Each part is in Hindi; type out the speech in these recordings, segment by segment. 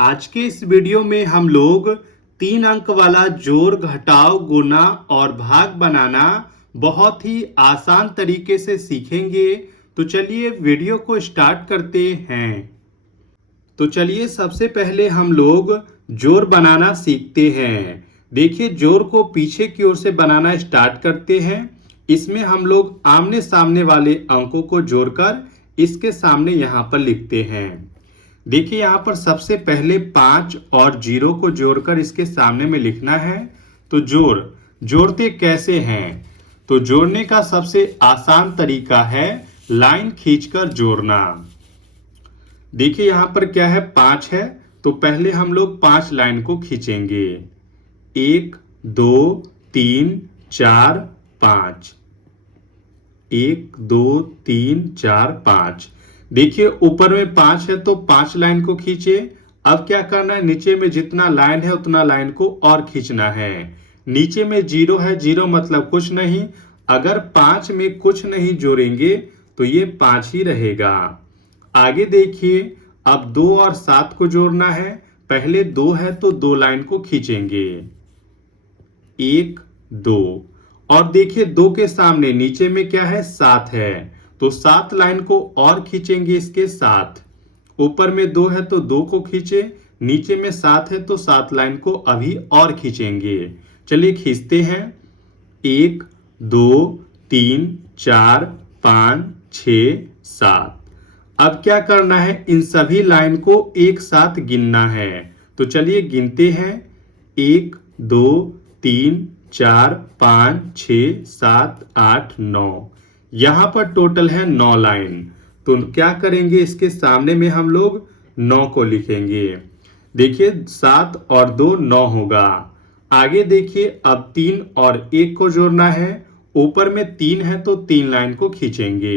आज के इस वीडियो में हम लोग 3 अंक वाला जोड़ घटाव गुणा और भाग बनाना बहुत ही आसान तरीके से सीखेंगे। तो चलिए वीडियो को स्टार्ट करते हैं। तो चलिए सबसे पहले हम लोग जोड़ बनाना सीखते हैं। देखिए जोड़ को पीछे की ओर से बनाना स्टार्ट करते हैं। इसमें हम लोग आमने सामने वाले अंकों को जोड़कर इसके सामने यहाँ पर लिखते हैं। देखिए यहाँ पर सबसे पहले 5 और 0 को जोड़कर इसके सामने में लिखना है। तो जोड़ते कैसे हैं? तो जोड़ने का सबसे आसान तरीका है लाइन खींचकर जोड़ना। देखिए यहाँ पर क्या है, 5 है, तो पहले हम लोग 5 लाइन को खींचेंगे। 1 2 3 4 5, 1 2 3 4 5। देखिए ऊपर में 5 है तो 5 लाइन को खींचे। अब क्या करना है, नीचे में जितना लाइन है उतना लाइन को और खींचना है। नीचे में 0 है, 0 मतलब कुछ नहीं। अगर 5 में कुछ नहीं जोड़ेंगे तो ये 5 ही रहेगा। आगे देखिए, अब 2 और 7 को जोड़ना है। पहले 2 है तो 2 लाइन को खींचेंगे, 1 2। और देखिए 2 के सामने नीचे में क्या है, 7 है, तो 7 लाइन को और खींचेंगे इसके साथ। ऊपर में 2 है तो 2 को खींचे, नीचे में 7 है तो 7 लाइन को अभी और खींचेंगे। चलिए खींचते हैं। 1 2 3 4 5 6 7। अब क्या करना है, इन सभी लाइन को एक साथ गिनना है। तो चलिए गिनते हैं। 1 2 3 4 5 6 7 8 9। यहां पर टोटल है 9 लाइन। तो क्या करेंगे, इसके सामने में हम लोग 9 को लिखेंगे। देखिए 7 और 2 9 होगा। आगे देखिए, अब 3 और 1 को जोड़ना है। ऊपर में 3 है तो 3 लाइन को खींचेंगे,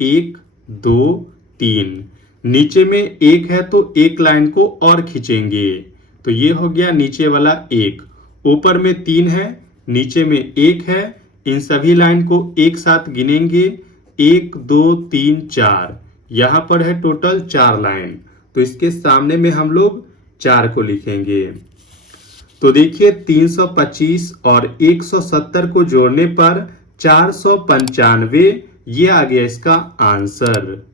1 2 3। नीचे में 1 है तो 1 लाइन को और खींचेंगे। तो ये हो गया नीचे वाला 1। ऊपर में 3 है, नीचे में 1 है। इन सभी लाइन को एक साथ गिनेंगे, 1 2 3 4। यहां पर है टोटल 4 लाइन। तो इसके सामने में हम लोग 4 को लिखेंगे। तो देखिए 325 और 170 को जोड़ने पर 495, ये आ गया इसका आंसर।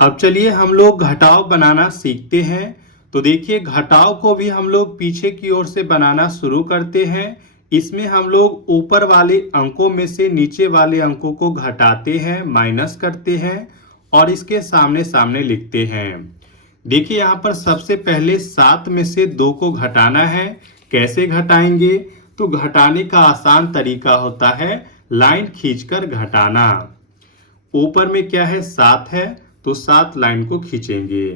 अब चलिए हम लोग घटाव बनाना सीखते हैं। तो देखिए घटाव को भी हम लोग पीछे की ओर से बनाना शुरू करते हैं। इसमें हम लोग ऊपर वाले अंकों में से नीचे वाले अंकों को घटाते हैं, माइनस करते हैं और इसके सामने सामने लिखते हैं। देखिए यहाँ पर सबसे पहले 7 में से 2 को घटाना है। कैसे घटाएंगे? तो घटाने का आसान तरीका होता है लाइन खींचकर घटाना। ऊपर में क्या है, 7 है, तो 7 लाइन को खींचेंगे।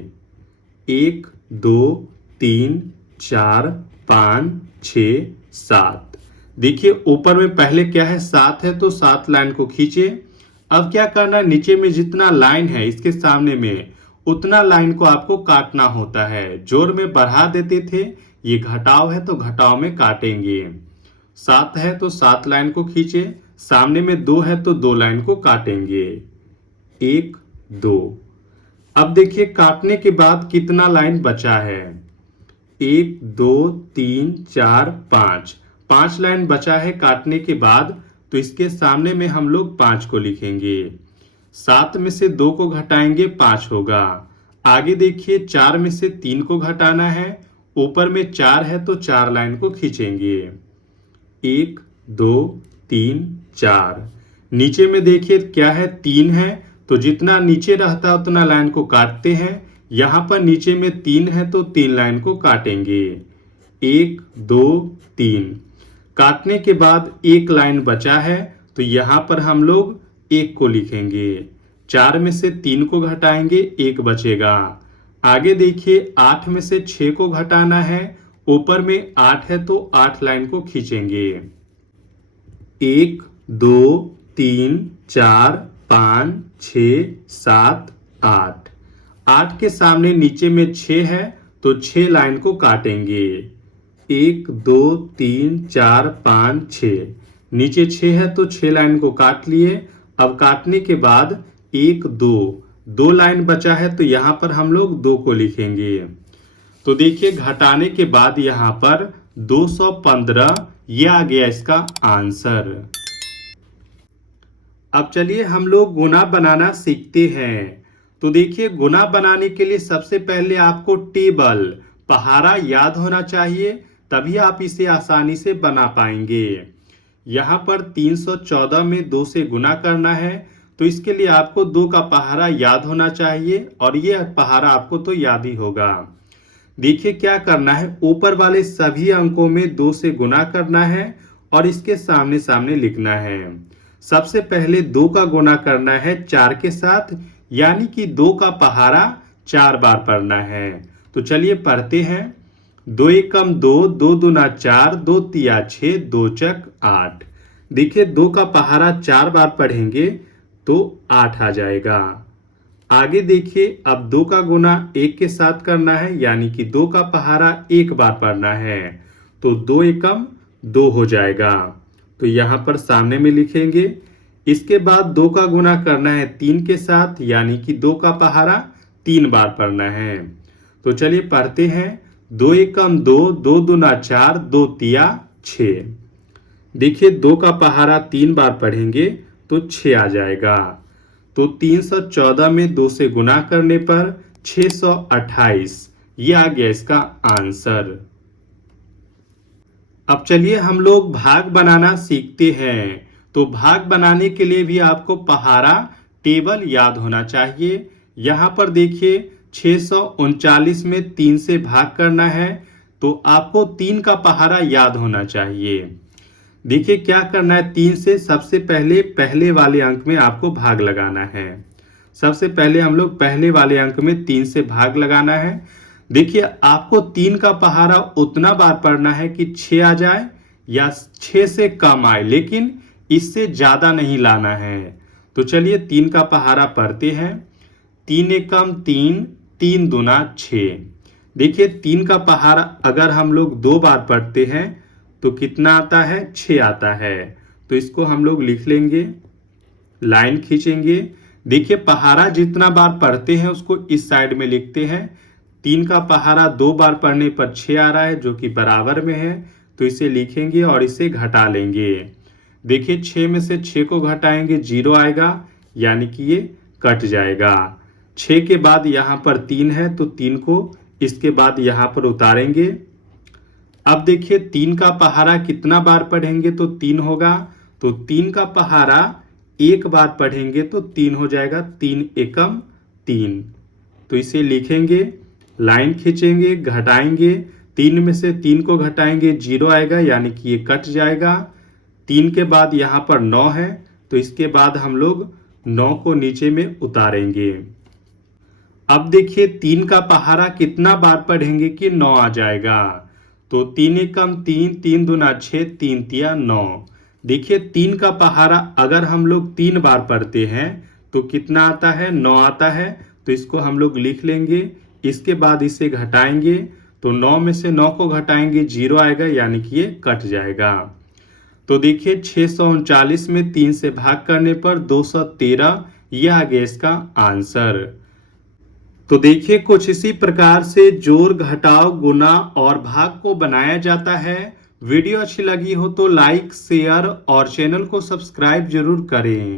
1 2 3 4 5 6 7। देखिए ऊपर में पहले क्या है, 7 है, तो 7 लाइन को खींचे। अब क्या करना, नीचे में जितना लाइन है इसके सामने में उतना लाइन को आपको काटना होता है। जोड़ में बढ़ा देते थे, ये घटाव है तो घटाव में काटेंगे। 7 है तो 7 लाइन को खींचे, सामने में 2 है तो 2 लाइन को काटेंगे, 1 2। अब देखिए काटने के बाद कितना लाइन बचा है, 1 2 3 4 5। 5 लाइन बचा है काटने के बाद। तो इसके सामने में हम लोग 5 को लिखेंगे। 7 में से 2 को घटाएंगे, 5 होगा। आगे देखिए 4 में से 3 को घटाना है। ऊपर में 4 है तो 4 लाइन को खींचेंगे, 1 2 3 4। नीचे में देखिए क्या है, 3 है, तो जितना नीचे रहता है उतना लाइन को काटते हैं। यहां पर नीचे में 3 है तो 3 लाइन को काटेंगे, 1 2 3। काटने के बाद 1 लाइन बचा है, तो यहां पर हम लोग 1 को लिखेंगे। 4 में से 3 को घटाएंगे, 1 बचेगा। आगे देखिए 8 में से 6 को घटाना है। ऊपर में 8 है तो 8 लाइन को खींचेंगे, 1 2 3 4 5 6 7 8। 8 के सामने नीचे में 6 है तो 6 लाइन को काटेंगे, 1 2 3 4 5 6। नीचे 6 है तो 6 लाइन को काट लिए। अब काटने के बाद 1 2 2 लाइन बचा है तो यहाँ पर हम लोग 2 को लिखेंगे। तो देखिए घटाने के बाद यहाँ पर 215 ये आ गया इसका आंसर। अब चलिए हम लोग गुना बनाना सीखते हैं। तो देखिए गुना बनाने के लिए सबसे पहले आपको टेबल पहाड़ा याद होना चाहिए, तभी आप इसे आसानी से बना पाएंगे। यहाँ पर 314 में 2 से गुना करना है, तो इसके लिए आपको 2 का पहाड़ा याद होना चाहिए और ये पहाड़ा आपको तो याद ही होगा। देखिए क्या करना है, ऊपर वाले सभी अंकों में 2 से गुना करना है और इसके सामने सामने लिखना है। सबसे पहले 2 का गुना करना है 4 के साथ, यानी कि 2 का पहाड़ा 4 बार पढ़ना है। तो चलिए पढ़ते हैं। 2 एकम 2, 2 दूना 4, 2 तिया 6, 2 चक 8। देखिए 2 का पहाड़ा 4 बार पढ़ेंगे तो 8 आ जाएगा। आगे देखिए अब 2 का गुना 1 के साथ करना है, यानी कि 2 का पहाड़ा 1 बार पढ़ना है, तो 2 एकम 2 हो जाएगा। तो यहाँ पर सामने में लिखेंगे। इसके बाद 2 का गुना करना है 3 के साथ, यानी कि 2 का पहाड़ा 3 बार पढ़ना है। तो चलिए पढ़ते हैं। 2 एकम 2, 2 दूना 4, 2 तिया 6। देखिए 2 का पहाड़ा 3 बार पढ़ेंगे तो 6 आ जाएगा। तो 314 में 2 से गुना करने पर 628 ये आ गया इसका आंसर। अब चलिए हम लोग भाग बनाना सीखते हैं। तो भाग बनाने के लिए भी आपको पहाड़ा टेबल याद होना चाहिए। यहाँ पर देखिए 639 में 3 से भाग करना है, तो आपको 3 का पहाड़ा याद होना चाहिए। देखिए क्या करना है, 3 से सबसे पहले वाले अंक में आपको भाग लगाना है। सबसे पहले हम लोग पहले वाले अंक में 3 से भाग लगाना है। देखिए आपको 3 का पहाड़ा उतना बार पढ़ना है कि 6 आ जाए या 6 से कम आए, लेकिन इससे ज्यादा नहीं लाना है। तो चलिए 3 का पहाड़ा पढ़ते हैं। 3 एकम 3, 3 दूना 6। देखिए 3 का पहाड़ा अगर हम लोग 2 बार पढ़ते हैं तो कितना आता है, 6 आता है। तो इसको हम लोग लिख लेंगे, लाइन खींचेंगे। देखिए पहाड़ा जितना बार पढ़ते हैं उसको इस साइड में लिखते हैं। 3 का पहाड़ा 2 बार पढ़ने पर 6 आ रहा है, जो कि बराबर में है, तो इसे लिखेंगे और इसे घटा लेंगे। देखिए 6 में से 6 को घटाएंगे 0 आएगा, यानी कि ये कट जाएगा। 6 के बाद यहाँ पर 3 है, तो 3 को इसके बाद यहाँ पर उतारेंगे। अब देखिए 3 का पहाड़ा कितना बार पढ़ेंगे तो 3 होगा, तो 3 का पहाड़ा 1 बार पढ़ेंगे तो 3 हो जाएगा। 3 एकम 3, तो इसे लिखेंगे, लाइन खींचेंगे, घटाएंगे। 3 में से 3 को घटाएंगे 0 आएगा, यानी कि ये कट जाएगा। 3 के बाद यहाँ पर 9 है, तो इसके बाद हम लोग 9 को नीचे में उतारेंगे। अब देखिए 3 का पहाड़ा कितना बार पढ़ेंगे कि 9 आ जाएगा, तो 3 एकम 3, 3 दूना 6, 3 तिया 9। देखिए 3 का पहाड़ा अगर हम लोग 3 बार पढ़ते हैं तो कितना आता है, 9 आता है। तो इसको हम लोग लिख लेंगे। इसके बाद इसे घटाएंगे, तो 9 में से 9 को घटाएंगे 0 आएगा, यानी कि ये कट जाएगा। तो देखिए 639 में 3 से भाग करने पर 213 यह आ गया इसका आंसर। तो देखिए कुछ इसी प्रकार से जोड़, घटाव, गुना और भाग को बनाया जाता है। वीडियो अच्छी लगी हो तो लाइक, शेयर और चैनल को सब्सक्राइब जरूर करें।